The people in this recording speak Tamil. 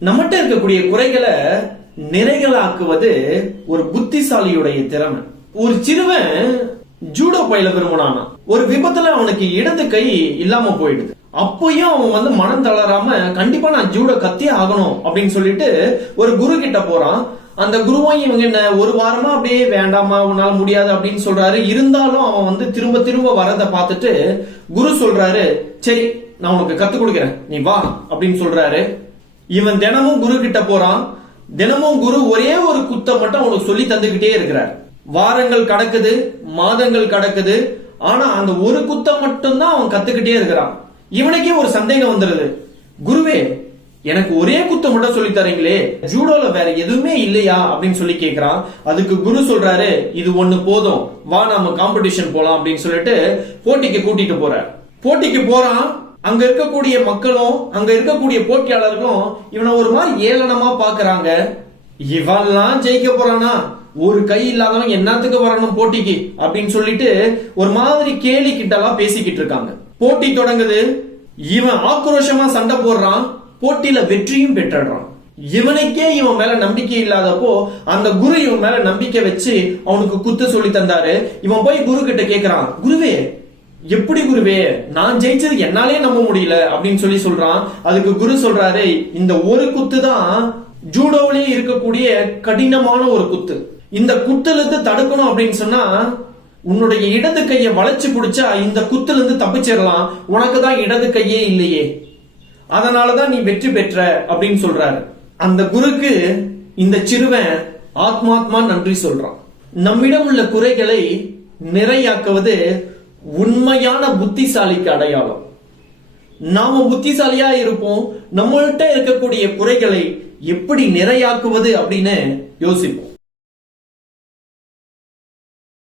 நம்மகிட்ட இருக்கக்கூடிய குறைகளை நிறைகளாக்குவது ஒரு புத்திசாலியுடைய திறமை. ஒரு சிறுவன் ஜூடோ பயில விரும்பினானா, ஒரு விபத்துல அவனுக்கு இடது கை இல்லாம போயிடுது. அப்பயும் அவன் மனம் தளராம கண்டிப்பா நான் ஜூடோ கத்தியே ஆகணும் அப்படின்னு சொல்லிட்டு ஒரு குரு கிட்ட போறான். அந்த குருவும் இவங்க என்ன ஒரு வாரமா அப்படியே வேண்டாமா உன்னால முடியாது அப்படின்னு சொல்றாரு. இருந்தாலும் அவன் திரும்ப திரும்ப வரதை பார்த்துட்டு குரு சொல்றாரு, சரி நான் உனக்கு கத்து கொடுக்கிறேன் நீ வா அப்படின்னு சொல்றாரு. இவன் தினமும் குரு கிட்ட போறான். தினமும் குரு ஒரே ஒரு குத்தை மட்டும் அவனுக்கு சொல்லி தந்துகிட்டே இருக்கிறார். வாரங்கள் கடக்குது, மாதங்கள் கடக்குது. ஆனா அந்த ஒரு குத்தை மட்டும் தான் அவன் கத்துக்கிட்டே இருக்கிறான். இவனுக்கே ஒரு சந்தேகம் வந்துருது, குருவே எனக்கு ஒரே குத்த மட்டும் சொல்லி தரீங்களே, ஜூடோல வேற எதுவுமே இல்லையா அப்படின்னு சொல்லி கேக்குறான். அதுக்கு குரு சொல்றாரு, இது ஒண்ணு போதும், வா நாம காம்படிஷன் போலாம் அப்படின்னு சொல்லிட்டு போட்டிக்கு கூட்டிட்டு போறார். போட்டிக்கு போறான். அங்க இருக்கக்கூடிய மக்களும் அங்க இருக்கக்கூடிய போட்டியாளர்களும் இவனை ஒரு மாதிரி ஏளனமா பாக்குறாங்க. இவன்லாம் ஜெயிக்க போறானா, ஒரு கை இல்லாதவன் என்னத்துக்கு வரணும் போட்டிக்கு அப்படின்னு சொல்லிட்டு ஒரு மாதிரி கேலி கிட்டலாம் பேசிக்கிட்டு இருக்காங்க. போட்டி தொடங்குது. இவன் ஆக்ரோஷமா சண்டை போடுறான். போட்டியில வெற்றியும் பெற்றுறான். இவனுக்கே இவன் மேல நம்பிக்கை இல்லாதப்போ அந்த குரு இவன் மேல நம்பிக்கை வச்சு அவனுக்கு குத்து சொல்லி தந்தாரு. இவன் போய் குரு கிட்ட கேக்குறான், குருவே எப்படி குருவே நான் ஜெயிச்சது என்னாலே நம்ப முடியல அப்படின்னு சொல்லி சொல்றான். அதுக்கு குரு சொல்றாரு, இந்த ஒரு குத்து தான் ஜூடோவிலேயே இருக்கக்கூடிய கடினமான ஒரு குத்து. இந்த குத்துல இருந்து தடுக்கணும் அப்படின்னு சொன்னா உன்னுடைய இடது கையை வளைச்சு பிடிச்சா இந்த குத்துல இருந்து தப்பிச்சிடலாம். உனக்கு தான் இடது கையே இல்லையே, அதனாலதான் நீ வெற்றி பெற்ற அப்படின்னு சொல்றாரு. அந்த குருக்கு இந்த சிறுவன் ஆத்மாத்மா நன்றி சொல்றான். நம்மிடம் உள்ள குறைகளை நிறையாக்குவது உண்மையான புத்திசாலிக்கு அடையாளம். நாம புத்திசாலியா இருப்போம், நம்மள்கிட்ட இருக்கக்கூடிய குறைகளை எப்படி நிறையாக்குவது அப்படின்னு யோசிப்போம்.